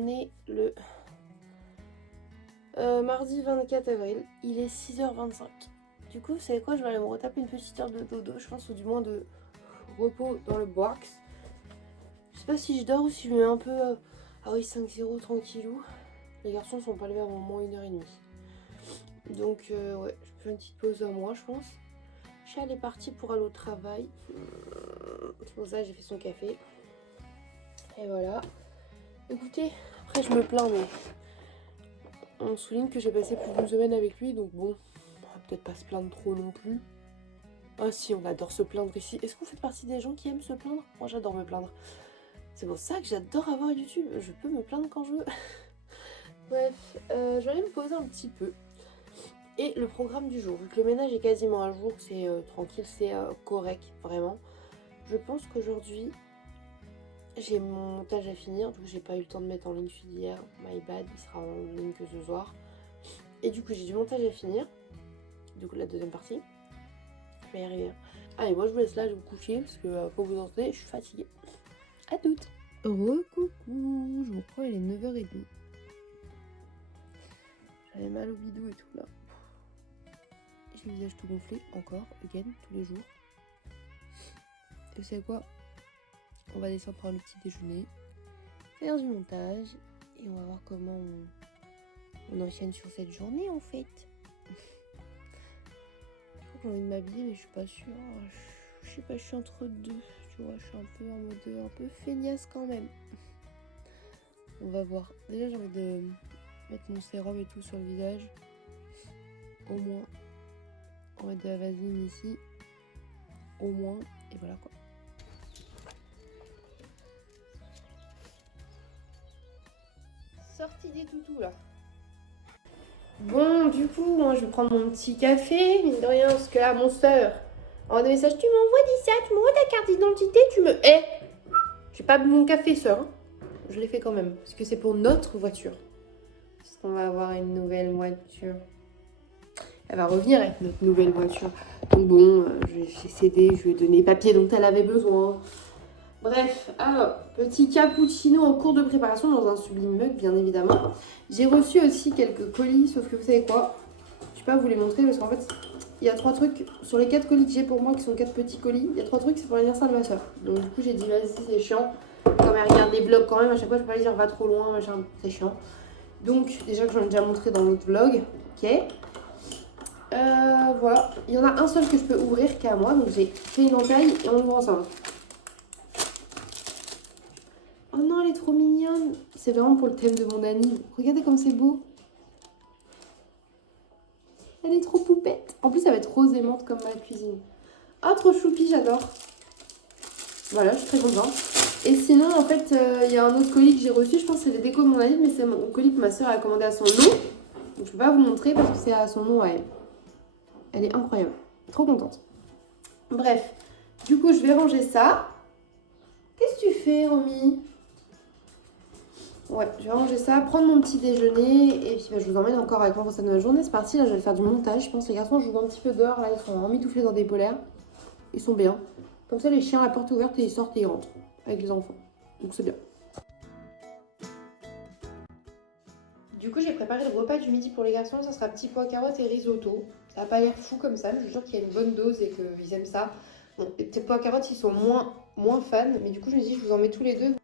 On est le mardi 24 avril. Il est 6h25. Du coup, vous savez quoi? Je vais aller me retaper une petite heure de dodo, je pense, ou du moins de repos dans le box. Je sais pas si je dors ou si je mets un peu... Ah oui, 5-0, tranquillou. Les garçons sont pas levés avant au moins 1h30. Donc, ouais, je fais une petite pause à moi, je pense. Charles est parti pour aller au travail. C'est pour ça que j'ai fait son café. Et voilà. Écoutez, après je me plains, mais on souligne que j'ai passé plus d'une semaine avec lui, donc bon, on va peut-être pas se plaindre trop non plus. Ah si, on adore se plaindre ici. Est-ce que vous faites partie des gens qui aiment se plaindre? Moi j'adore me plaindre. C'est pour ça que j'adore avoir YouTube. Je peux me plaindre quand je veux. Bref, je vais aller me poser un petit peu. Et le programme du jour, vu que le ménage est quasiment à jour, c'est tranquille, c'est correct, vraiment. Je pense qu'aujourd'hui, j'ai mon montage à finir, donc j'ai pas eu le temps de mettre en ligne celui d'hier. My bad, il sera en ligne que ce soir. Et du coup, j'ai du montage à finir. Du coup, la deuxième partie. Je vais y arriver. Allez, moi je vous laisse là, je vais vous coucher, parce que faut vous entendre, je suis fatiguée. À toutes. Coucou, je vous crois, il est 9h30. J'avais mal au bidou et tout là. J'ai le visage tout gonflé, encore, again, tous les jours. Et vous savez quoi? On va descendre prendre le petit déjeuner, faire du montage, et on va voir comment on enchaîne sur cette journée en fait. Je crois que j'ai envie de m'habiller, mais je suis pas sûre. Je sais pas, je suis entre deux. Tu vois, je suis un peu en mode un peu feignasse quand même. On va voir. Déjà, j'ai envie de mettre mon sérum et tout sur le visage. Au moins. On va mettre de la vaseline ici. Au moins. Et voilà quoi. Sortie des toutous là. Bon, du coup, moi je vais prendre mon petit café, mine de rien, parce que là, mon soeur envoie des messages, tu m'envoies ça, tu m'envoies ta carte d'identité, tu me hais. J'ai pas bu mon café, soeur. Hein. Je l'ai fait quand même, parce que c'est pour notre voiture. Parce qu'on va avoir une nouvelle voiture. Elle va revenir avec notre nouvelle voiture. Donc bon, j'ai cédé, je lui ai donné les papiers dont elle avait besoin. Bref, alors, petit cappuccino en cours de préparation dans un sublime mug, bien évidemment. J'ai reçu aussi quelques colis, sauf que vous savez quoi? Je vais pas vous les montrer parce qu'en fait, il y a 3 trucs sur les 4 colis que j'ai pour moi, qui sont 4 petits colis. Il y a 3 trucs, c'est pour l'anniversaire de ma soeur. Donc du coup, j'ai dit, vas-y, c'est chiant. Comme elle regarde des vlogs quand même, à chaque fois, je peux pas lui dire, va trop loin, machin, c'est chiant. Donc, déjà que j'en ai déjà montré dans l'autre vlog, ok. Voilà, il y en a un seul que je peux ouvrir qui est à moi, donc j'ai fait une entaille et on ouvre ensemble. Oh non, elle est trop mignonne. C'est vraiment pour le thème de mon Annie. Regardez comme c'est beau. Elle est trop poupette. En plus, elle va être rose aimante comme ma cuisine. Ah, trop choupi, j'adore. Voilà, je suis très contente. Et sinon, en fait, il y a un autre colis que j'ai reçu. Je pense que c'est les décos de mon Annie, mais c'est mon colis que ma soeur a commandé à son nom. Donc, je peux pas vous montrer parce que c'est à son nom à elle. Elle est incroyable. Trop contente. Bref. Du coup, je vais ranger ça. Qu'est-ce que tu fais, Romy ? Ouais, je vais ranger ça, prendre mon petit déjeuner et puis je vous emmène encore avec moi pour cette nouvelle journée. C'est parti, là je vais faire du montage. Je pense que les garçons jouent un petit peu dehors, là ils sont emmitouflés dans des polaires. Ils sont bien. Comme ça les chiens, la porte ouverte et ils sortent et ils rentrent avec les enfants. Donc c'est bien. Du coup j'ai préparé le repas du midi pour les garçons, ça sera petits pois carottes et risotto. Ça n'a pas l'air fou comme ça, mais je suis sûre qu'il y a une bonne dose et qu'ils aiment ça. Bon, les petits pois carottes ils sont moins fans, mais du coup je me dis je vous en mets tous les deux.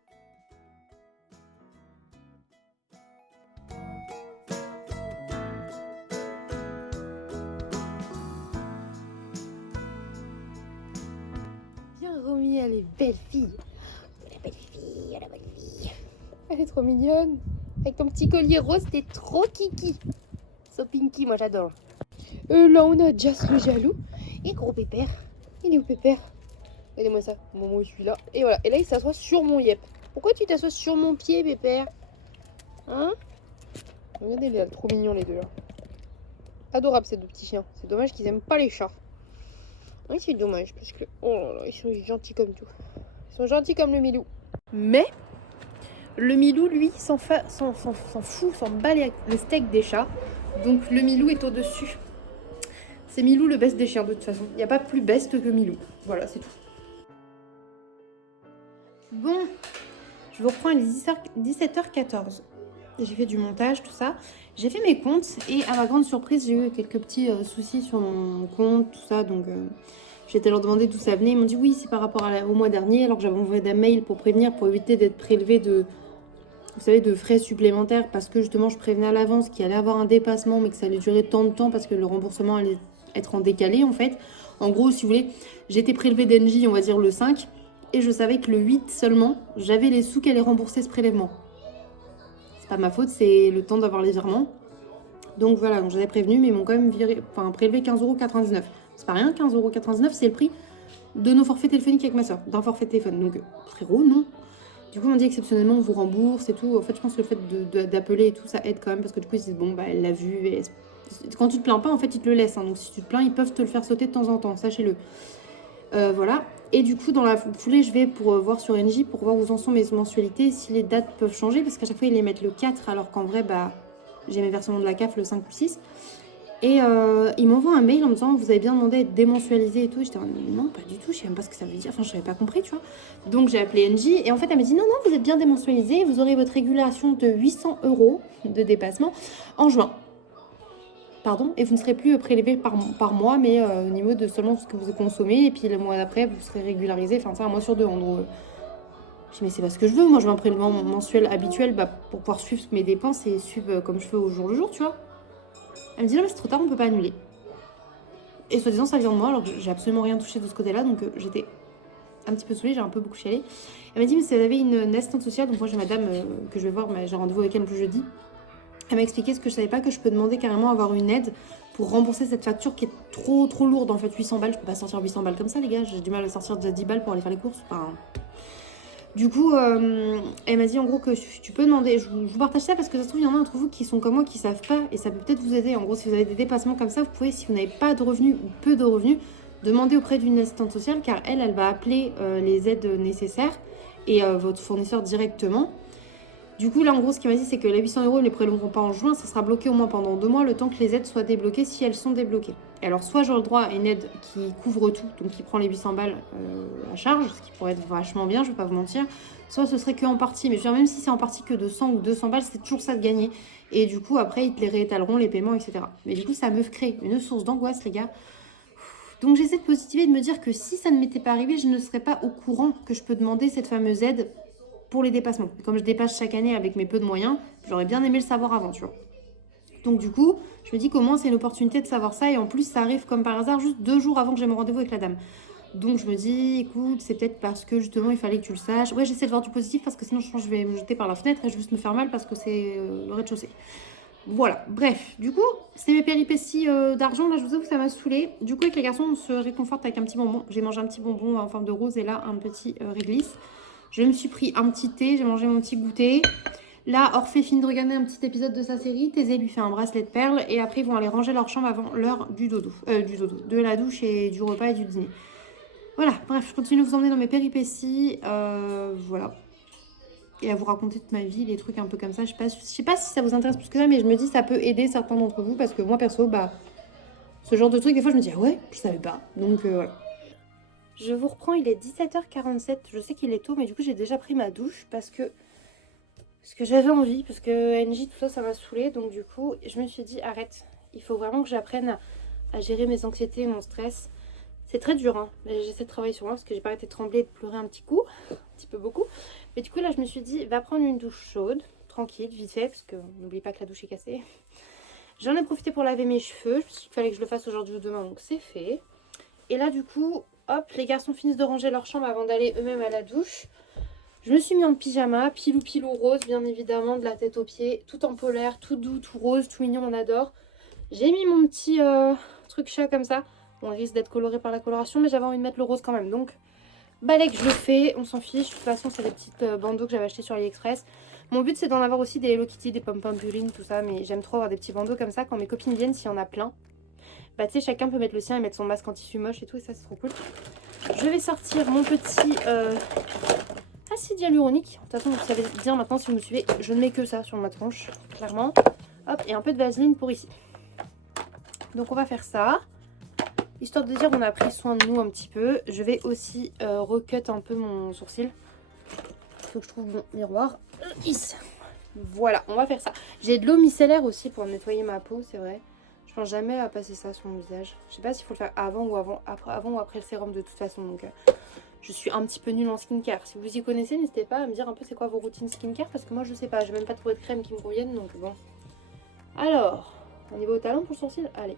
Romy, elle est belle fille. La belle fille, la belle fille. Elle est trop mignonne. Avec ton petit collier rose, t'es trop kiki. So pinky, moi j'adore. Là, on a Jas le jaloux. Et gros pépère. Il est où pépère? Regardez-moi ça. Moi, je suis là. Et voilà. Et là, il s'assoit sur mon yep. Pourquoi tu t'assois sur mon pied, pépère? Hein? Regardez-les, trop mignons les deux là. Adorables ces deux petits chiens. C'est dommage qu'ils aiment pas les chats. Oui, c'est dommage parce que oh là là, ils sont gentils comme tout. Ils sont gentils comme le Milou. Mais le Milou, lui, s'en fout, s'en bat le steak des chats. Donc le Milou est au-dessus. C'est Milou le best des chiens de toute façon. Il n'y a pas plus best que Milou. Voilà, c'est tout. Bon, Je vous reprends à 17h14. J'ai fait du montage, tout ça. J'ai fait mes comptes et à ma grande surprise, j'ai eu quelques petits soucis sur mon compte, tout ça. Donc j'ai été leur demander d'où ça venait. Ils m'ont dit oui, c'est par rapport au mois dernier, alors que j'avais envoyé des mails pour prévenir, pour éviter d'être prélevé de, vous savez, de frais supplémentaires parce que justement je prévenais à l'avance qu'il allait avoir un dépassement mais que ça allait durer tant de temps parce que le remboursement allait être en décalé en fait. En gros, si vous voulez, j'étais prélevée d'Engie, on va dire le 5 et je savais que le 8 seulement, j'avais les sous qui allaient rembourser ce prélèvement. C'est pas ma faute, c'est le temps d'avoir les virements. Donc voilà, donc j'en ai prévenu, mais ils m'ont quand même prélevé 15,99 €. C'est pas rien, 15,99 €, c'est le prix de nos forfaits téléphoniques avec ma soeur, d'un forfait de téléphone. Donc frérot, non. Du coup, on m'a dit exceptionnellement, on vous rembourse et tout. En fait, je pense que le fait d'appeler et tout, ça aide quand même parce que du coup, ils se disent, bon, bah, elle l'a vu. Et quand tu te plains pas, en fait, ils te le laissent. Hein. Donc, si tu te plains, ils peuvent te le faire sauter de temps en temps, sachez-le. Voilà. Et du coup, dans la foulée, je vais pour voir sur NJ pour voir où en sont mes mensualités, si les dates peuvent changer, parce qu'à chaque fois, ils les mettent le 4, alors qu'en vrai, bah, j'ai mes versements de la CAF le 5 ou 6. Et ils m'envoient un mail en me disant vous avez bien demandé à être démensualisé et tout. J'étais non, pas du tout, je sais même pas ce que ça veut dire. Enfin, je n'avais pas compris, tu vois. Donc j'ai appelé NJ et en fait, elle m'a dit non, non, vous êtes bien démensualisé, vous aurez votre régulation de 800 € de dépassement en juin. Pardon, et vous ne serez plus prélevé par mois, mais au niveau de seulement ce que vous consommez. Et puis le mois d'après, vous serez régularisé, enfin, ça, un mois sur deux en gros. Je dis mais c'est pas ce que je veux, moi je veux un prélèvement mensuel habituel pour pouvoir suivre mes dépenses et suivre comme je fais au jour le jour, tu vois. Elle me dit non, mais c'est trop tard, on peut pas annuler. Et soi-disant, ça vient de moi, alors que j'ai absolument rien touché de ce côté-là, donc j'étais un petit peu saoulée, j'ai un peu beaucoup chialé. Elle m'a dit, mais si vous avez une assistante sociale, donc moi j'ai madame que je vais voir, j'ai rendez-vous avec elle le jeudi. Elle m'a expliqué ce que je savais pas, que je peux demander carrément à avoir une aide pour rembourser cette facture qui est trop lourde, en fait, 800 balles. Je peux pas sortir 800 balles comme ça, les gars, j'ai du mal à sortir déjà 10 balles pour aller faire les courses. Enfin, du coup, elle m'a dit en gros que tu peux demander, je vous partage ça parce que ça se trouve, il y en a d'entre vous qui sont comme moi, qui savent pas, et ça peut peut-être vous aider. En gros, si vous avez des dépassements comme ça, vous pouvez, si vous n'avez pas de revenus ou peu de revenus, demander auprès d'une assistante sociale, car elle va appeler les aides nécessaires et votre fournisseur directement. Du coup, là, en gros, ce qu'il m'a dit, c'est que les 800 € ne les prélèveront pas en juin, ça sera bloqué au moins pendant 2 mois, le temps que les aides soient débloquées, si elles sont débloquées. Et alors, soit j'aurai le droit à une aide qui couvre tout, donc qui prend les 800 balles à charge, ce qui pourrait être vachement bien, je vais pas vous mentir, soit ce serait que en partie, mais je veux dire, même si c'est en partie que de 100 ou 200 balles, c'est toujours ça de gagner. Et du coup, après, ils te les réétaleront, les paiements, etc. Mais du coup, ça me crée une source d'angoisse, les gars. Donc, j'essaie de positiver et de me dire que si ça ne m'était pas arrivé, je ne serais pas au courant que je peux demander cette fameuse aide pour les dépassements. Et comme je dépasse chaque année avec mes peu de moyens, j'aurais bien aimé le savoir avant, tu vois. Donc du coup, je me dis comment c'est une opportunité de savoir ça. Et en plus, ça arrive comme par hasard juste 2 jours avant que j'ai mon rendez-vous avec la dame. Donc je me dis, écoute, c'est peut-être parce que justement il fallait que tu le saches. Ouais, j'essaie de voir du positif parce que sinon je pense que je vais me jeter par la fenêtre et je vais juste me faire mal parce que c'est le rez-de-chaussée. Voilà, bref, du coup, c'est mes péripéties d'argent. Là, je vous avoue que ça m'a saoulée. Du coup, avec les garçons, on se réconforte avec un petit bonbon. J'ai mangé un petit bonbon en forme de rose et là, un petit réglisse. Je me suis pris un petit thé, j'ai mangé mon petit goûter. Là, Orphée finit de regarder un petit épisode de sa série. Thésée lui fait un bracelet de perles. Et après, ils vont aller ranger leur chambre avant l'heure du dodo. De la douche et du repas et du dîner. Voilà, bref, je continue de vous emmener dans mes péripéties. Voilà. Et à vous raconter toute ma vie, les trucs un peu comme ça. Je sais pas si ça vous intéresse plus que ça, mais je me dis ça peut aider certains d'entre vous. Parce que moi, perso, bah, ce genre de truc, des fois, je me dis, ah ouais, je savais pas. Donc, voilà. Je vous reprends, il est 17h47. Je sais qu'il est tôt, mais du coup, j'ai déjà pris ma douche parce que j'avais envie, parce que NJ, tout ça, ça m'a saoulée. Donc du coup, je me suis dit, arrête, il faut vraiment que j'apprenne à gérer mes anxiétés et mon stress. C'est très dur, hein, mais j'essaie de travailler sur moi parce que j'ai pas arrêté de trembler et de pleurer un petit coup, un petit peu beaucoup. Mais du coup, là, je me suis dit, va prendre une douche chaude, tranquille, vite fait, parce que n'oublie pas que la douche est cassée. J'en ai profité pour laver mes cheveux, je me suis dit qu'il fallait que je le fasse aujourd'hui ou demain, donc c'est fait. Et là, du coup, hop, les garçons finissent de ranger leur chambre avant d'aller eux-mêmes à la douche. Je me suis mis en pyjama, pilou rose bien évidemment, de la tête aux pieds, tout en polaire, tout doux, tout rose, tout mignon, on adore. J'ai mis mon petit truc chat comme ça. Bon, il risque d'être coloré par la coloration, mais j'avais envie de mettre le rose quand même. Donc, balai que je le fais, on s'en fiche. De toute façon, c'est des petites bandeaux que j'avais achetés sur AliExpress. Mon but, c'est d'en avoir aussi des Hello Kitty, des pom-pom Puline, tout ça. Mais j'aime trop avoir des petits bandeaux comme ça. Quand mes copines viennent, s'il y en a plein, bah tu sais, chacun peut mettre le sien et mettre son masque en tissu moche et tout. Et ça, c'est trop cool. Je vais sortir mon petit acide hyaluronique. De toute façon, vous savez bien maintenant, si vous me suivez, je ne mets que ça sur ma tronche, clairement. Hop, et un peu de vaseline pour ici. Donc on va faire ça. Histoire de dire on a pris soin de nous un petit peu. Je vais aussi recut un peu mon sourcil. faut que je trouve mon miroir. Ici. Voilà, on va faire ça. J'ai de l'eau micellaire aussi pour nettoyer ma peau, c'est vrai. Je pense jamais à passer ça sur mon visage. Je sais pas s'il faut le faire avant ou après le sérum de toute façon. Donc je suis un petit peu nulle en skincare. Si vous y connaissez, n'hésitez pas à me dire un peu c'est quoi vos routines skincare parce que moi je sais pas. J'ai même pas trouvé de crème qui me convienne donc bon. Alors, on y va au talon pour le sourcil. Allez.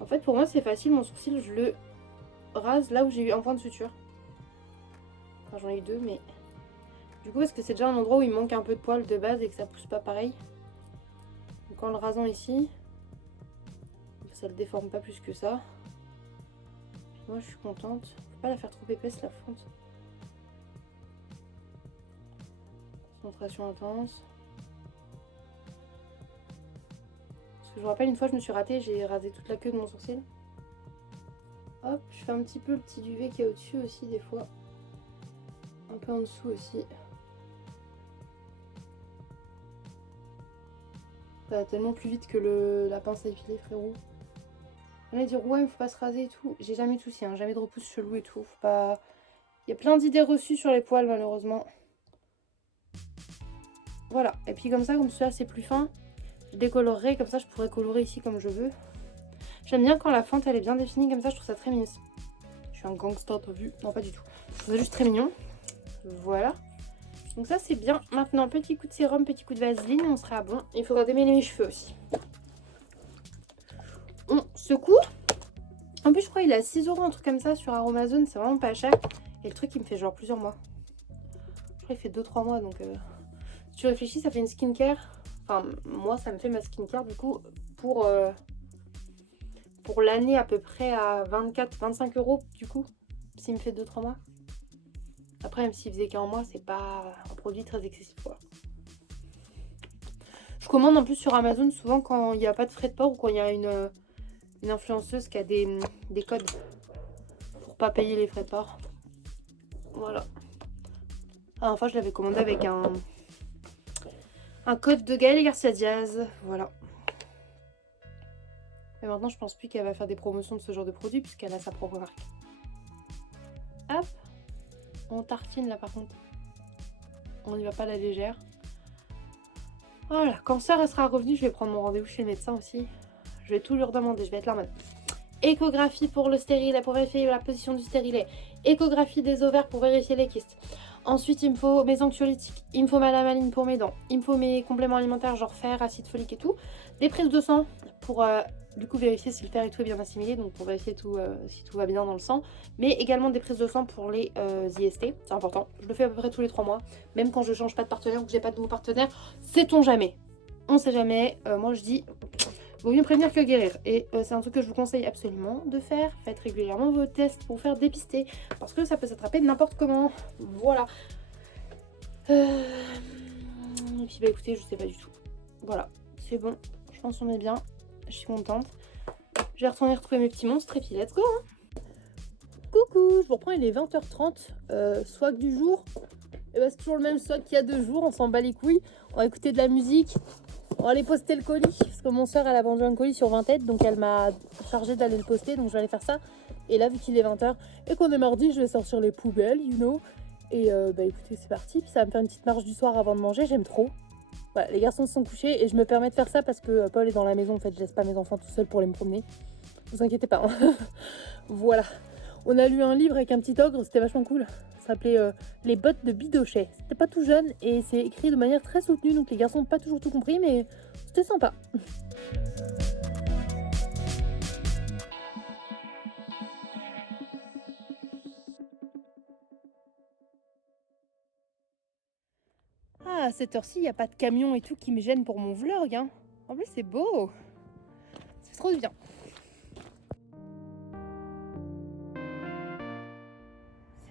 En fait pour moi c'est facile, mon sourcil je le rase là où j'ai eu un point de suture. Enfin j'en ai eu deux mais... Du coup parce que c'est déjà un endroit où il manque un peu de poils de base et que ça pousse pas pareil. Donc en le rasant ici, ça le déforme pas plus que ça. Moi je suis contente. Faut pas la faire trop épaisse la fonte. Concentration intense. Parce que je me rappelle une fois je me suis ratée, j'ai rasé toute la queue de mon sourcil. Hop, je fais un petit peu le petit duvet qu'il y a au-dessus aussi des fois. Un peu en dessous aussi. Ça va tellement plus vite que la pince à épiler, frérot. On allait dire ouais mais faut pas se raser et tout. J'ai jamais de soucis, hein, jamais de repousse chelou et tout. Faut pas... Il y a plein d'idées reçues sur les poils malheureusement. Voilà, et puis comme ça c'est plus fin, je décolorerai, comme ça je pourrais colorer ici comme je veux. J'aime bien quand la fente elle est bien définie comme ça, je trouve ça très mignon. Je suis un gangster, t'as vu? Non pas du tout. Je trouve ça juste très mignon. Voilà. Donc ça c'est bien. Maintenant petit coup de sérum, petit coup de vaseline, on sera bon. Il faudra démêler mes cheveux aussi. On secoue. En plus je crois qu'il est à 6 €, un truc comme ça sur Aromazone, c'est vraiment pas cher. Et le truc il me fait genre plusieurs mois. Je crois qu'il fait 2-3 mois donc... Si tu réfléchis, ça fait une skincare. Enfin, moi, ça me fait ma skincare du coup pour l'année à peu près à 24-25 € du coup. S'il me fait 2-3 mois. Après, même s'il faisait qu'un mois, c'est pas un produit très excessif quoi. Je commande en plus sur Amazon souvent quand il n'y a pas de frais de port ou quand il y a une influenceuse qui a des codes pour pas payer les frais de port. Voilà. Ah, enfin, je l'avais commandé avec un code de Gaëlle Garcia Diaz, voilà. Et maintenant, je pense plus qu'elle va faire des promotions de ce genre de produit puisqu'elle a sa propre marque. Hop, on tartine là par contre. On n'y va pas à la légère. Voilà, quand Sœur sera revenue, je vais prendre mon rendez-vous chez le médecin aussi. Je vais tout lui redemander, je vais être là en mode échographie pour le stérilet, pour vérifier la position du stérilet. Échographie des ovaires pour vérifier les kystes. Ensuite, il me faut mes anxiolytiques, il me faut ma lamaline pour mes dents, il me faut mes compléments alimentaires genre fer, acide folique et tout. Des prises de sang pour du coup vérifier si le fer et tout est bien assimilé, donc pour vérifier tout, si tout va bien dans le sang. Mais également des prises de sang pour les IST, c'est important. Je le fais à peu près tous les 3 mois, même quand je change pas de partenaire ou que j'ai pas de nouveau partenaire. Sait-on jamais? On sait jamais, moi je dis... Vaut mieux prévenir que guérir. Et c'est un truc que je vous conseille absolument de faire. Faites régulièrement vos tests pour vous faire dépister. Parce que ça peut s'attraper n'importe comment. Voilà. Et puis bah écoutez, je sais pas du tout. Voilà, c'est bon. Je pense qu'on est bien. Je suis contente. Je vais retourner retrouver mes petits monstres et puis let's go hein. Coucou, je vous reprends, il est 20h30. Swag du jour. Et bah c'est toujours le même swag qu'il y a 2 jours. On s'en bat les couilles. On va écouter de la musique. On va aller poster le colis, parce que mon soeur elle a vendu un colis sur 20 têtes, donc elle m'a chargé d'aller le poster, donc je vais aller faire ça. Et là vu qu'il est 20h et qu'on est mardi, je vais sortir les poubelles, you know. Et bah écoutez, c'est parti, puis ça va me faire une petite marche du soir avant de manger, j'aime trop. Voilà, les garçons se sont couchés et je me permets de faire ça parce que Paul est dans la maison, en fait je laisse pas mes enfants tout seuls pour aller me promener. Vous inquiétez pas, hein. Voilà. On a lu un livre avec un petit ogre, c'était vachement cool. Ça s'appelait Les bottes de Bidochet. C'était pas tout jeune et c'est écrit de manière très soutenue, donc les garçons n'ont pas toujours tout compris, mais c'était sympa. Ah, à cette heure-ci, il n'y a pas de camion et tout qui me gêne pour mon vlog, hein. En plus, c'est beau. Ça fait trop du bien.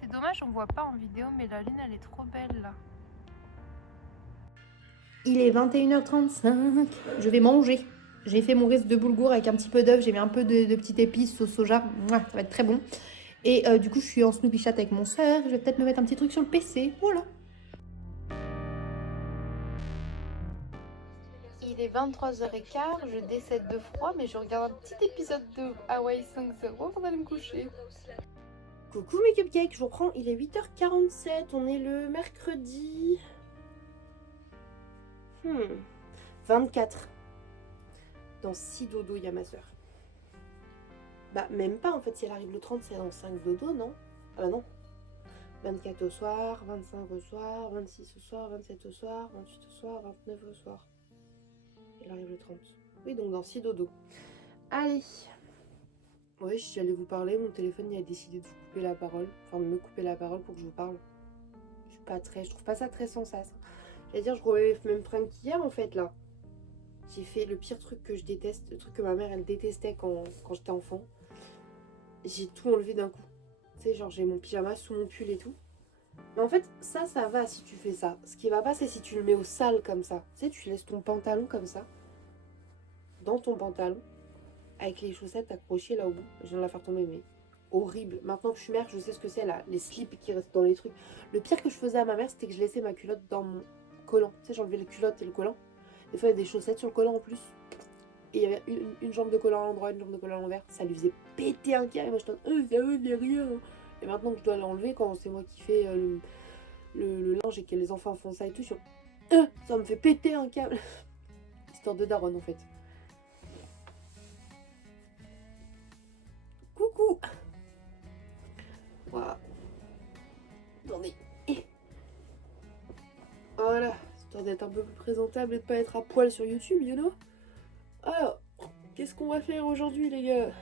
C'est dommage, on voit pas en vidéo, mais la lune, elle est trop belle, là. Il est 21h35. Je vais manger. J'ai fait mon riz de boulgour avec un petit peu d'œuf. J'ai mis un peu de petites épices, sauce soja. Mouah, ça va être très bon. Et du coup, je suis en Snoopy Chat avec mon soeur. Je vais peut-être me mettre un petit truc sur le PC. Voilà. Il est 23h15. Je décède de froid, mais je regarde un petit épisode de Hawaii 5-0 avant d'aller me coucher. Coucou mes cupcakes, je vous reprends, il est 8h47, on est le mercredi 24. Dans 6 dodo, il y a ma soeur. Bah même pas en fait, si elle arrive le 30, c'est dans 5 dodo, non? Ah bah non. 24 au soir, 25 au soir, 26 au soir, 27 au soir, 28 au soir, 29 au soir. Elle arrive le 30. Oui, donc dans 6 dodo. Allez. Ouais, j'allais vous parler, mon téléphone il a décidé de vous couper la parole. Enfin, de me couper la parole pour que je vous parle. Je trouve pas ça très sensate. J'allais dire, je relève même prank qu'hier en fait là. J'ai fait le pire truc que je déteste, le truc que ma mère elle détestait quand j'étais enfant. J'ai tout enlevé d'un coup. Tu sais, genre j'ai mon pyjama sous mon pull et tout. Mais en fait, ça va si tu fais ça. Ce qui va pas, c'est si tu le mets au sale comme ça. Tu sais, tu laisses ton pantalon comme ça, dans ton pantalon, avec les chaussettes accrochées là au bout. Je viens de la faire tomber, mais horrible. Maintenant que je suis mère, je sais ce que c'est là, les slips qui restent dans les trucs. Le pire que je faisais à ma mère, c'était que je laissais ma culotte dans mon collant. Tu sais, j'enlevais les culottes et le collant. Des fois, il y avait des chaussettes sur le collant en plus. Et il y avait une jambe de collant à l'endroit, une jambe de collant à l'envers. Ça lui faisait péter un câble. Et moi, je disais, ça veut dire rien. Et maintenant que je dois l'enlever, quand c'est moi qui fais le linge et que les enfants font ça et tout, je suis ça me fait péter un câble. Histoire de daronne en fait. Coucou. Voilà. Attendez. Voilà. Histoire d'être un peu plus présentable et de pas être à poil sur YouTube, you know. Alors, qu'est-ce qu'on va faire aujourd'hui les gars?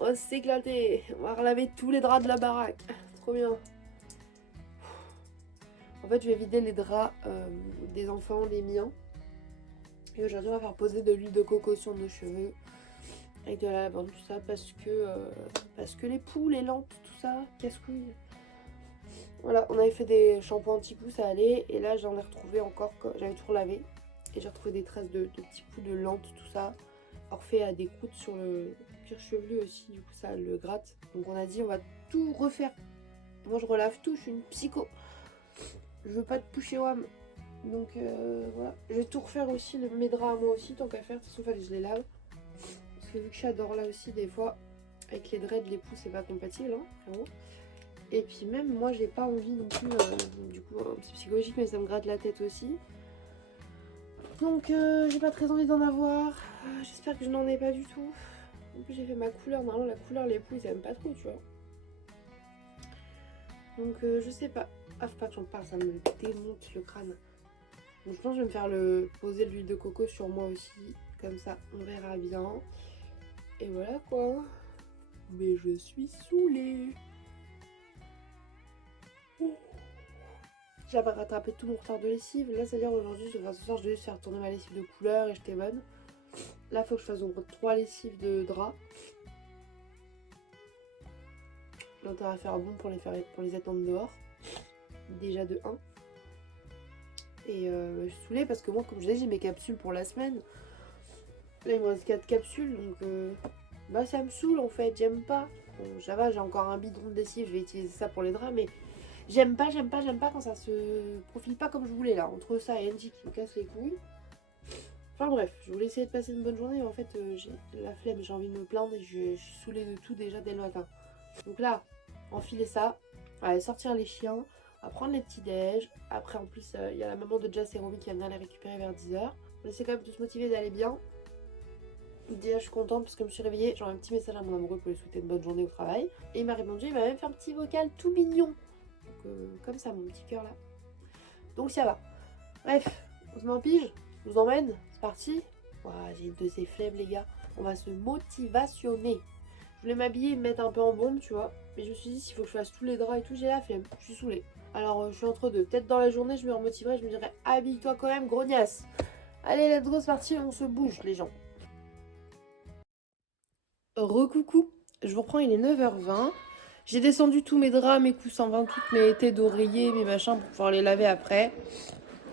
On va s'éclater. On va relaver tous les draps de la baraque. Trop bien. En fait, je vais vider les draps des enfants, les miens. Et aujourd'hui, on va faire poser de l'huile de coco sur nos cheveux. Avec de la lavande, tout ça, parce que les poules, les lampes, tout ça, casse-couilles. Voilà, on avait fait des shampoings anti-poux, ça allait. Et là, j'en ai retrouvé encore, j'avais tout relavé. Et j'ai retrouvé des traces de petits poux de lente, tout ça. Alors fait à des croûtes sur le cuir chevelu aussi, du coup ça le gratte. Donc on a dit on va tout refaire. Moi je relave tout, je suis une psycho. Je veux pas de poux chez WAM. Donc voilà. Je vais tout refaire aussi, mes draps à moi aussi, tant qu'à faire. De toute façon, fallait que je les lave. Parce que vu que j'adore là aussi, des fois, avec les dreads, les poux, c'est pas compatible, hein, vraiment. Et puis même, moi, j'ai pas envie non plus, du coup, c'est psychologique, mais ça me gratte la tête aussi. Donc, j'ai pas très envie d'en avoir. J'espère que je n'en ai pas du tout. En plus, j'ai fait ma couleur. Normalement, la couleur, les poux, ils aiment pas trop, tu vois. Donc, je sais pas. Ah, faut pas que j'en parle, ça me démonte le crâne. Donc, je pense que je vais me faire poser de l'huile de coco sur moi aussi. Comme ça, on verra bien. Et voilà quoi. Mais je suis saoulée. J'avais rattrapé tout mon retard de lessive. Là, c'est-à-dire aujourd'hui, ce soir, je devais faire tourner ma lessive de couleur et j'étais bonne. Là, il faut que je fasse donc 3 lessives de drap. L'intérêt à faire bon pour les attendre dehors. Déjà de 1. Et je suis saoulée parce que moi, comme je disais, j'ai mes capsules pour la semaine. Là, il me reste 4 capsules, donc bah ça me saoule en fait, j'aime pas. Bon, ça va, j'ai encore un bidon de lessive, je vais utiliser ça pour les draps, mais j'aime pas quand ça se profile pas comme je voulais là. Entre ça et Angie qui me casse les couilles. Enfin bref, je voulais essayer de passer une bonne journée, mais en fait j'ai la flemme, j'ai envie de me plaindre et je suis saoulée de tout déjà dès le matin. Donc là, enfiler ça, aller sortir les chiens, on va prendre les petits déj. Après en plus, il y a la maman de Jazz et Romy qui va venir les récupérer vers 10h. On essaie quand même de se motiver d'aller bien. Déjà je suis contente parce que je me suis réveillée, j'ai un petit message à mon amoureux pour lui souhaiter une bonne journée au travail. Et il m'a répondu, il m'a même fait un petit vocal tout mignon. Donc comme ça mon petit cœur là. Donc ça va. Bref, on se met en pige, je vous emmène, c'est parti. Ouah, j'ai de ces flemmes les gars. On va se motivationner. Je voulais m'habiller et me mettre un peu en bombe tu vois. Mais je me suis dit s'il faut que je fasse tous les draps et tout, j'ai la flemme, je suis saoulée. Alors je suis entre deux. Peut-être dans la journée je me remotiverai, je me dirais habille-toi quand même grognasse. Allez let's go, c'est parti, on se bouge les gens. Recoucou, je vous reprends, il est 9h20. J'ai descendu tous mes draps, mes coussins, toutes mes têtes d'oreiller, mes machins pour pouvoir les laver après.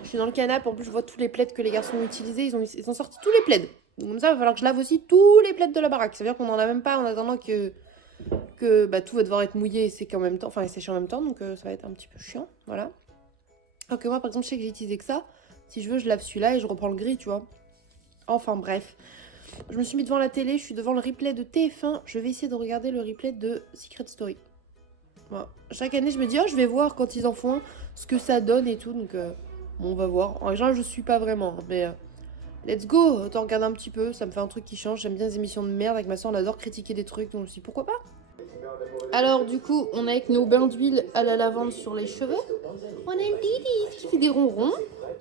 Je suis dans le canapé, en plus je vois tous les plaids que les garçons ont utilisés, ils ont sorti tous les plaids. Donc comme ça, il va falloir que je lave aussi tous les plaids de la baraque. Ça veut dire qu'on n'en a même pas en attendant que bah, tout va devoir être mouillé et séché en même temps, et séché en même temps, donc ça va être un petit peu chiant, voilà. Alors que moi par exemple, je sais que j'ai utilisé que ça. Si je veux, je lave celui-là et je reprends le gris, tu vois. Enfin bref. Je me suis mis devant la télé, je suis devant le replay de TF1. Je vais essayer de regarder le replay de Secret Story. Bon, chaque année, je me dis, oh, je vais voir quand ils en font un, ce que ça donne et tout. Donc, bon, on va voir. En général, je suis pas vraiment. Mais let's go, t'en regardes un petit peu. Ça me fait un truc qui change. J'aime bien les émissions de merde. Avec ma soeur, on adore critiquer des trucs. Donc, je me suis dit, pourquoi pas. Alors, du coup, on a avec nos bains d'huile à la lavande sur les cheveux. On a une Didi qui fait des ronrons.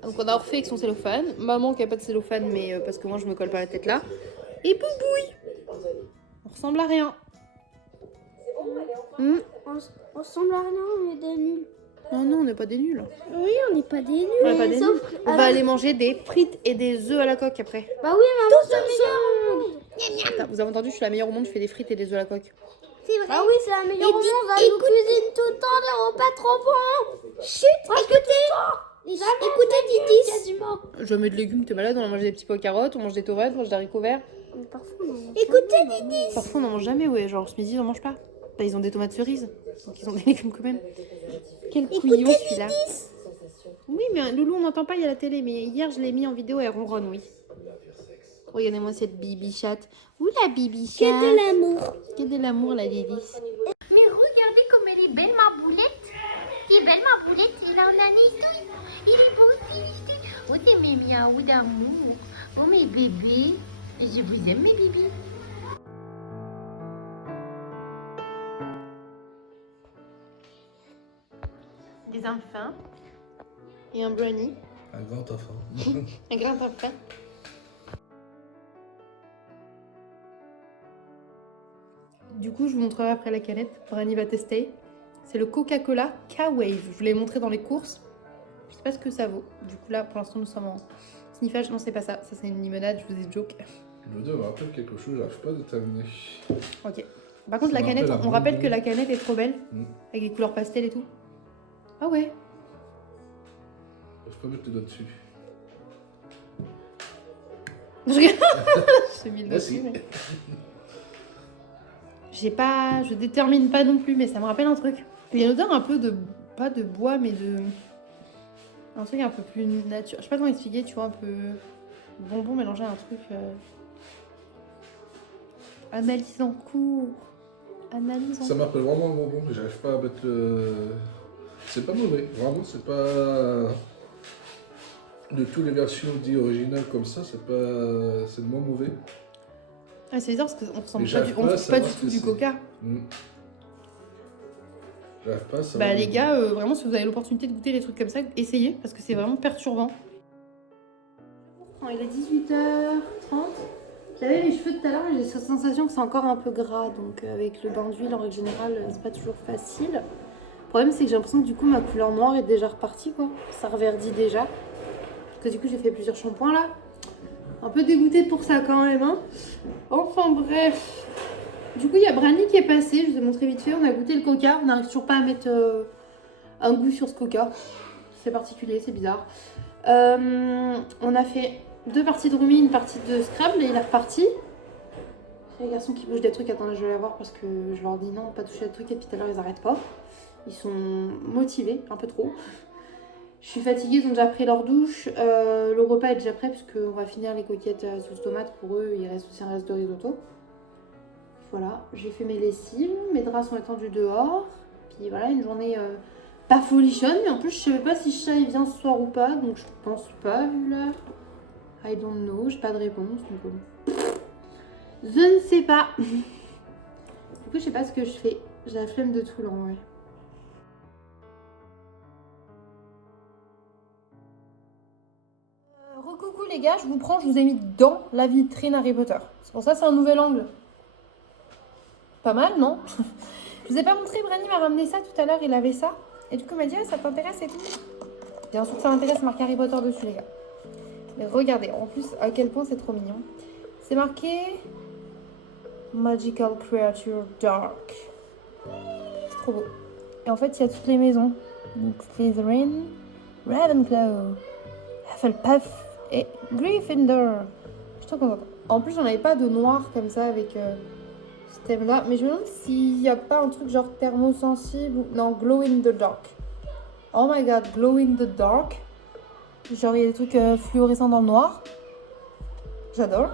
Donc, on a refait avec son cellophane. Maman qui a pas de cellophane, mais parce que moi, je me colle pas la tête là. Et Boubouille. On ressemble à rien. On ressemble à rien, on est des nuls. Non, non, on n'est pas des nuls. Oui, on n'est pas des nuls. On n'est pas des nuls. On va aller manger des frites et des œufs à la coque après. Bah oui, maman, c'est la meilleure. Attends, vous avez entendu, je suis la meilleure au monde, je fais des frites et des œufs à la coque. C'est vrai. Bah oui, c'est la meilleure au monde. Elle nous cuisine tout le temps des repas trop bons. Chut, écoutez, Didis. Quasiment. Jamais de légumes, t'es malade, on a mangé des petits pois carottes, on mange des tomates, on mange des haricots verts. Écoutez, Didis. Parfois on n'en mange jamais, ouais, genre ce midi on mange pas. Bah, ils ont des tomates cerises, donc ils ont des légumes quand même. Quel couillon celui-là. Oui, mais Loulou, on n'entend pas, il y a la télé, mais hier je l'ai mis en vidéo et elle ronronne, oui. Regardez-moi cette bibichate. Ouh la bibichate. Que de l'amour. Que de l'amour, la Délice. Mais regardez comme elle est belle, ma boulette. Il est belle, ma boulette. Il a un anis. Il est beau aussi. Oh, c'est mes miaou d'amour. Oh, mes bébés. Je vous aime, mes bébés. Des enfants. Et un brownie. Un grand enfant. Un grand enfant. Du coup, je vous montrerai après la canette. Brani va tester. C'est le Coca-Cola K-Wave. Je vous l'ai montré dans les courses. Je sais pas ce que ça vaut. Du coup, là, pour l'instant, nous sommes en sniffage. Non, c'est pas ça. Ça, c'est une limonade. Je vous ai joke. L'odeur me rappelle quelque chose, j'arrive pas à déterminer. Ok. Par contre, Ça la me canette, rappelle on un rappelle bonbon. que la canette est trop belle. Mm. Avec les couleurs pastel et tout. Ah ouais. Je peux mettre le doigt dessus. Je regarde. J'ai mis le Moi dessus, aussi. mais... Je détermine pas non plus, mais ça me rappelle un truc. Il y a l'odeur un peu de, pas de bois, mais de... Un truc un peu plus nature. Je sais pas comment expliquer, tu vois, un peu... Bonbon mélangé à un truc... Analyse en cours. Analyse en Ça m'appelle vraiment un bonbon, mais j'arrive pas à mettre le... C'est pas mauvais, vraiment, c'est pas... De toutes les versions dites originales comme ça, c'est pas... C'est moins mauvais. Ah, c'est bizarre parce qu'on ressemble Mais pas du, j'arrive on pas à trouve pas du savoir ce tout que du c'est. coca. Mm. J'arrive pas à savoir. Bah les gars, vraiment si vous avez l'opportunité de goûter les trucs comme ça, essayez parce que c'est vraiment perturbant. Il est 18h30. J'avais mes cheveux tout à l'heure mais j'ai cette sensation que c'est encore un peu gras. Donc avec le bain d'huile en règle générale, c'est pas toujours facile. Le problème c'est que j'ai l'impression que du coup ma couleur noire est déjà repartie quoi. Ça reverdit déjà. Parce que du coup j'ai fait plusieurs shampoings là. Un peu dégoûtée pour ça quand même hein. Enfin bref. Du coup il y a Brani qui est passé, je vous ai montré vite fait, on a goûté le coca. On n'arrive toujours pas à mettre un goût sur ce coca. C'est particulier, c'est bizarre. On a fait 2 parties de roomie, une partie de Scrabble et il est reparti. Il y a les garçons qui bougent des trucs, attendez je vais les voir parce que je leur dis non, pas toucher à des trucs et puis tout à l'heure ils arrêtent pas. Ils sont motivés, un peu trop. Je suis fatiguée, ils ont déjà pris leur douche. Le repas est déjà prêt puisqu'on va finir les coquillettes sauce tomate pour eux. Il reste aussi un reste de risotto. Voilà, j'ai fait mes lessives, mes draps sont étendus dehors. Puis voilà, une journée pas folichonne. Mais en plus, je savais pas si Chat il vient ce soir ou pas. Donc je pense pas vu l'heure. I don't know, j'ai pas de réponse. Donc, je ne sais pas. Du coup, je sais pas ce que je fais. J'ai la flemme de tout là en vrai. Recoucou les gars, je vous prends, je vous ai mis dans la vitrine Harry Potter. C'est pour ça c'est un nouvel angle. Pas mal, non? Je vous ai pas montré, Brani m'a ramené ça tout à l'heure, il avait ça. Et du coup il m'a dit, ah, ça t'intéresse et tout. Bien sûr que ça m'intéresse, marqué Harry Potter dessus les gars. Mais regardez, en plus à quel point c'est trop mignon. C'est marqué Magical Creature Dark. C'est trop beau. Et en fait il y a toutes les maisons. Donc Slytherin, Ravenclaw, Hufflepuff et Gryffindor. Je suis trop contente. En plus, j'en avais pas de noir comme ça avec ce thème-là. Mais je me demande s'il n'y a pas un truc genre thermosensible ou... Non, glow in the dark. Oh my god, glow in the dark. Genre, il y a des trucs fluorescents dans le noir. J'adore.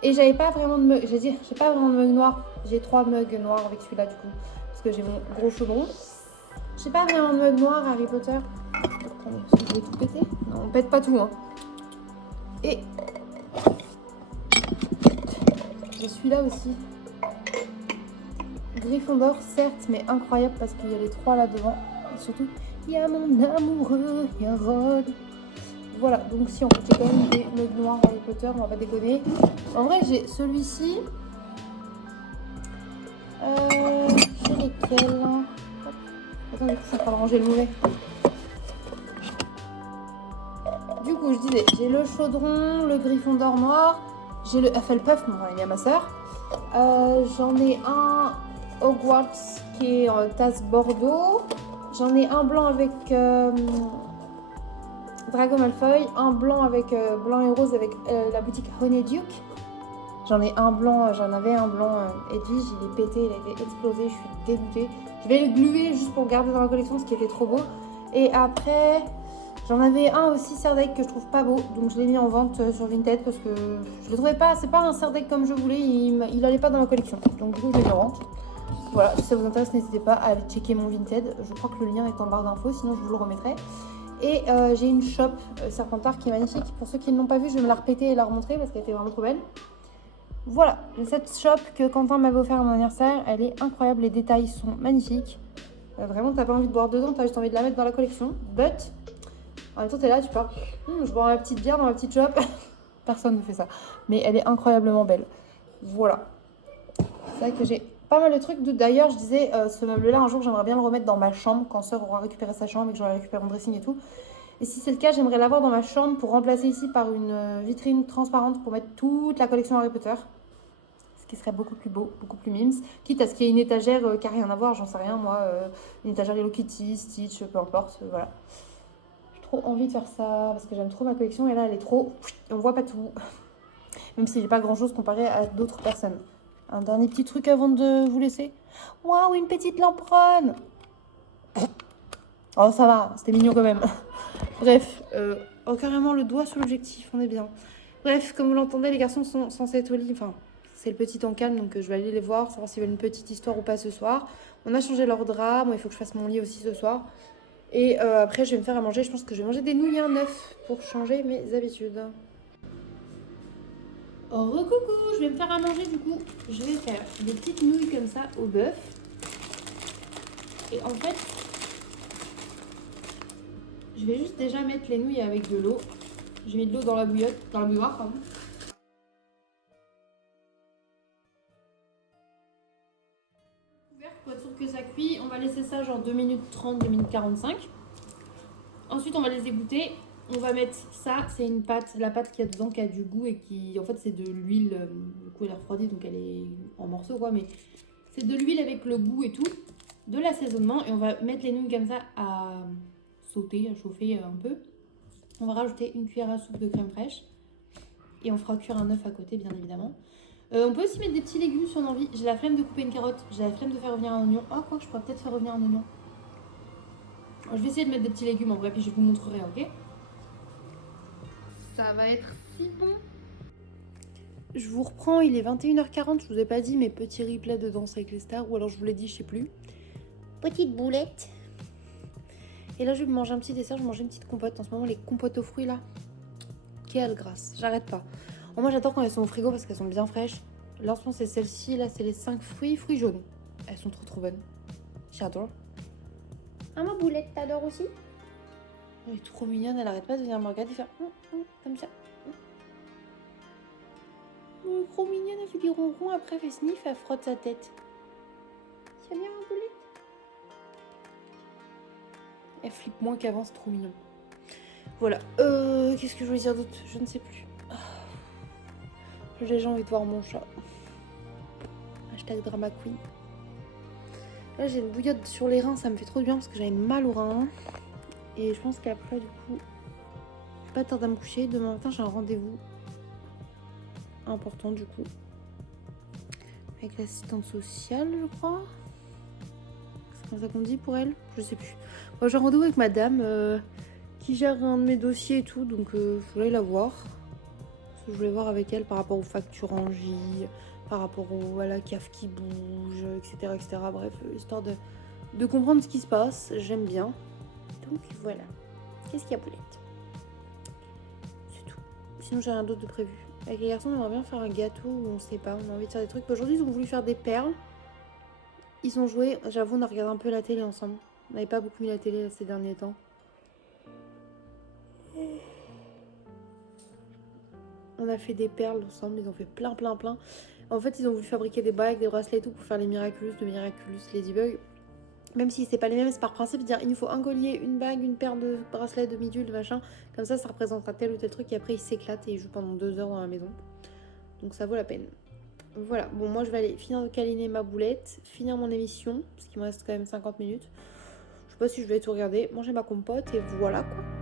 Et j'avais pas vraiment de mug. J'ai pas vraiment de mug noir. J'ai 3 mugs noirs avec celui-là du coup. parce que j'ai mon gros chaudron. J'ai pas vraiment de mug noir Harry Potter. Attendez, parce que je vais tout péter. Non, on pète pas tout, hein. Et je suis là aussi. Gryffondor, certes, mais incroyable parce qu'il y a les 3 là devant. Et surtout, il y a mon amoureux, il y a Ron. Voilà, donc si en fait j'ai quand même des mugs noirs Harry Potter, on va pas déconner. En vrai, j'ai celui-ci. J'ai lesquels hein. Attends, du coup, je suis en train de ranger le mauvais. Du coup, je disais, j'ai le chaudron, le Gryffondor noir, j'ai le Hufflepuff, bon, il est à ma soeur. J'en ai un Hogwarts qui est en tasse bordeaux. J'en ai un blanc avec Drago Malfoy, un blanc avec blanc et rose avec la boutique Honeyduke. J'en ai un blanc, j'en avais un blanc Edwige, il est pété, il a été explosé, je suis dégoûtée. Je vais le gluer juste pour le garder dans la collection, ce qui était trop beau. Et après, j'en avais un aussi Serdaigle que je trouve pas beau, donc je l'ai mis en vente sur Vinted parce que je le trouvais pas, c'est pas un Serdaigle comme je voulais, il allait pas dans ma collection. Donc du coup, je l'ai mis en vente. Voilà, si ça vous intéresse, n'hésitez pas à aller checker mon Vinted. Je crois que le lien est en barre d'infos, sinon je vous le remettrai. Et j'ai une shop Serpentard qui est magnifique. Pour ceux qui ne l'ont pas vue, je vais me la répéter et la remontrer parce qu'elle était vraiment trop belle. Voilà, cette shop que Quentin m'avait offert à mon anniversaire, elle est incroyable, les détails sont magnifiques. Vraiment, t'as pas envie de boire dedans, t'as juste envie de la mettre dans la collection. But, en même temps, t'es là, tu parles, je bois ma petite bière dans ma petite shop. Personne ne fait ça. Mais elle est incroyablement belle. Voilà. C'est vrai que j'ai pas mal de trucs. D'ailleurs, je disais, ce meuble-là, un jour, j'aimerais bien le remettre dans ma chambre quand Sœur aura récupéré sa chambre et que j'aurai récupéré mon dressing et tout. Et si c'est le cas, j'aimerais l'avoir dans ma chambre pour remplacer ici par une vitrine transparente pour mettre toute la collection Harry Potter. Ce qui serait beaucoup plus beau, beaucoup plus mimes. Quitte à ce qu'il y ait une étagère qui n'a rien à voir, j'en sais rien, moi. Une étagère Hello Kitty, Stitch, peu importe, voilà. J'ai trop envie de faire ça parce que j'aime trop ma collection et là, elle est trop... On voit pas tout. Même si j'ai pas grand-chose comparé à d'autres personnes. Un dernier petit truc avant de vous laisser. Waouh, une petite lamperonne. Oh, ça va, c'était mignon quand même. Bref, oh, carrément le doigt sur l'objectif, on est bien. Bref, comme vous l'entendez, les garçons sont censés être au lit. Enfin, c'est le petit en calme, donc je vais aller les voir, savoir s'ils veulent une petite histoire ou pas ce soir. On a changé leur drap, moi il faut que je fasse mon lit aussi ce soir. Et après, je vais me faire à manger. Je pense que je vais manger des nouilles à neuf pour changer mes habitudes. Oh, recoucou, je vais me faire à manger du coup. Je vais faire des petites nouilles comme ça au bœuf. Et en fait, je vais juste déjà mettre les nouilles avec de l'eau. J'ai mis de l'eau dans la bouilloire, pardon. Pour être sûr que ça cuit, on va laisser ça genre 2 minutes 30, 2 minutes 45. Ensuite, on va les égoutter. On va mettre ça, c'est une pâte, la pâte qu'il y a dedans qui a du goût et qui, en fait, c'est de l'huile. Du coup, elle est refroidie, donc elle est en morceaux, quoi. Mais c'est de l'huile avec le goût et tout, de l'assaisonnement. Et on va mettre les nouilles comme ça à sauter, à chauffer un peu. On va rajouter une cuillère à soupe de crème fraîche. Et on fera cuire un œuf à côté, bien évidemment. On peut aussi mettre des petits légumes si on a envie. J'ai la flemme de couper une carotte, j'ai la flemme de faire revenir un oignon. Oh, quoi que je pourrais peut-être faire revenir un oignon. Je vais essayer de mettre des petits légumes en vrai, puis je vous montrerai, ok? Ça va être si bon. Je vous reprends, il est 21h40, je vous ai pas dit mes petits replays de Danse avec les stars, ou alors je vous l'ai dit, je sais plus. Petite boulette. Et là je vais manger un petit dessert, je vais manger une petite compote. En ce moment les compotes aux fruits là, quelle grâce, j'arrête pas. Oh, moi j'adore quand elles sont au frigo parce qu'elles sont bien fraîches. Là en ce moment c'est celle-ci, là c'est les 5 fruits jaunes. Elles sont trop bonnes. J'adore. Ah, ma boulette, t'adores aussi? Elle est trop mignonne, elle arrête pas de venir me regarder et faire comme ça. Elle est trop mignonne, elle fait des ronrons, après elle fait sniff, elle frotte sa tête. C'est bien, ma boulette? Elle flippe moins qu'avant, c'est trop mignon. Voilà, qu'est-ce que je voulais dire d'autre? Je ne sais plus. J'ai déjà envie de voir mon chat. Hashtag drama queen. Là j'ai une bouillotte sur les reins, ça me fait trop du bien parce que j'avais mal aux reins. Et je pense qu'après du coup, je vais pas tarder à me coucher. Demain matin j'ai un rendez-vous important du coup. Avec l'assistante sociale je crois. C'est comme ça qu'on dit pour elle? Je sais plus. Moi j'ai un rendez-vous avec madame qui gère un de mes dossiers et tout. Donc je voulais la voir. Parce que je voulais voir avec elle par rapport aux factures en J, par rapport à la cave qui bouge, etc. etc. Bref, histoire de comprendre ce qui se passe, j'aime bien. Donc voilà. Qu'est-ce qu'il y a, Boulette? C'est tout. Sinon, j'ai rien d'autre de prévu. Avec les garçons, on aimerait bien faire un gâteau ou on sait pas, on a envie de faire des trucs. Aujourd'hui, ils ont voulu faire des perles. Ils ont joué, j'avoue, on a regardé un peu la télé ensemble. On n'avait pas beaucoup mis la télé là, ces derniers temps. On a fait des perles ensemble, ils ont fait plein. En fait, ils ont voulu fabriquer des bagues, des bracelets et tout pour faire les Miraculous de Miraculous Ladybug. Même si c'est pas les mêmes, c'est par principe, dire il nous faut un collier, une bague, une paire de bracelets, de bidules, de machin. Comme ça représentera tel ou tel truc et après ils s'éclatent et ils jouent pendant 2 heures dans la maison. Donc ça vaut la peine. Voilà, bon moi je vais aller finir de câliner ma Boulette, finir mon émission, parce qu'il me reste quand même 50 minutes. Je sais pas si je vais tout regarder, manger ma compote et voilà quoi.